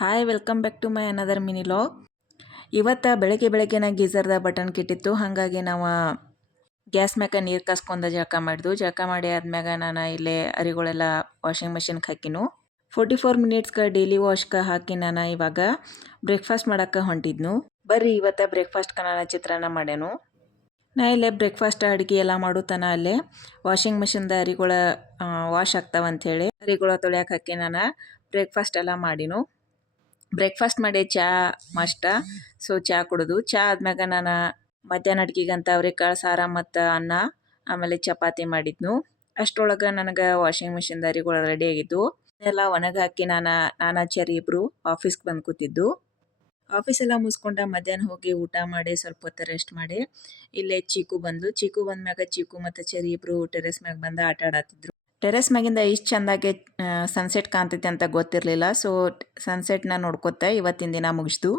Hi welcome back to my another mini log. ಇವತ್ತು ಬೆಳಗ್ಗೆ ನಾ ಗೀಝರ್ದ ಬಟನ್ ಕಿಟ್ಟಿತ್ತು, ಹಾಗಾಗಿ ನಾವು ಗ್ಯಾಸ್ ಮ್ಯಾಗ ನೀರು ಕಾಸ್ಕೊಂಡು ಜಳಕ ಮಾಡಿದ್ವು. ಜಳಕ ಮಾಡಿ ಆದ್ಮ್ಯಾಗ ನಾನು ಇಲ್ಲೇ ಅರಿಗಳೆಲ್ಲ ವಾಷಿಂಗ್ ಮೆಷಿನ್ಗೆ ಹಾಕಿನು. 44 ಮಿನಿಟ್ಸ್ಗೆ ಡೈಲಿ ವಾಶ್ಗೆ ಹಾಕಿ ನಾನು ಇವಾಗ ಬ್ರೇಕ್ಫಾಸ್ಟ್ ಮಾಡೋಕ್ಕೆ ಹೊಂಟಿದ್ನು. ಬರ್ರಿ ಇವತ್ತು ಬ್ರೇಕ್ಫಾಸ್ಟ್ಗೆ ನಾನು ಚಿತ್ರಾನ್ನ ಮಾಡ್ಯಾನು. ನಾ ಇಲ್ಲೇ ಬ್ರೇಕ್ಫಾಸ್ಟ್ ಅಡುಗೆ ಎಲ್ಲ ಮಾಡುತ್ತಾನ ಅಲ್ಲೇ ವಾಷಿಂಗ್ ಮೆಷಿನ್ದ ಅರಿಗಳ ವಾಶ್ ಆಗ್ತಾವಂಥೇಳಿ ಅರಿಗಳ ತೊಳ್ಯಾಕೆ ಹಾಕಿ ನಾನು ಬ್ರೇಕ್ಫಾಸ್ಟ್ ಎಲ್ಲ ಮಾಡಿನು. ಬ್ರೇಕ್ಫಾಸ್ಟ್ ಮಾಡಿ ಚಾ ಮಷ್ಟ, ಸೊ ಚಾ ಕುಡಿದು ಚಾ ಆದ್ಮ್ಯಾಗ ನಾನು ಮಧ್ಯಾಹ್ನ ಅಡ್ಗೆಗಂತ ಅವ್ರೆಕಾಳು ಸಾರ ಮತ್ತು ಅನ್ನ ಆಮೇಲೆ ಚಪಾತಿ ಮಾಡಿದ್ನು. ಅಷ್ಟರೊಳಗೆ ನನಗೆ ವಾಷಿಂಗ್ ಮಿಷಿನ್ದ ಅರಿಗಳು ರೆಡಿ ಆಗಿದ್ದು ಎಲ್ಲ ಒಣಗಿ ಹಾಕಿ ನಾನು ಚರಿ ಇಬ್ಬರು ಆಫೀಸ್ಗೆ ಬಂದು ಕೂತಿದ್ದು. ಆಫೀಸೆಲ್ಲ ಮುಗಿಸ್ಕೊಂಡ ಮಧ್ಯಾಹ್ನ ಹೋಗಿ ಊಟ ಮಾಡಿ ಸ್ವಲ್ಪ ಹೊತ್ತು ರೆಸ್ಟ್ ಮಾಡಿ ಇಲ್ಲೇ ಚೀಕು ಬಂದ್ಮ್ಯಾಗ ಚೀಕು ಮತ್ತು ಚರಿ ಇಬ್ಬರು ಟೆರೆಸ್ ಮ್ಯಾಗ ಬಂದು ಆಟ ಆಡತ್ತಿದ್ರು. ಟೆರೆಸ್ ಮ್ಯಾಗಿಂದ ಇಷ್ಟು ಚೆಂದಾಗಿ ಸನ್ಸೆಟ್ ಕಾಣ್ತೈತೆ ಅಂತ ಗೊತ್ತಿರಲಿಲ್ಲ. ಸೊ ಸನ್ಸೆಟ್ನ ನೋಡ್ಕೊತ ಇವತ್ತಿನ ದಿನ ಮುಗಿಸ್ದು.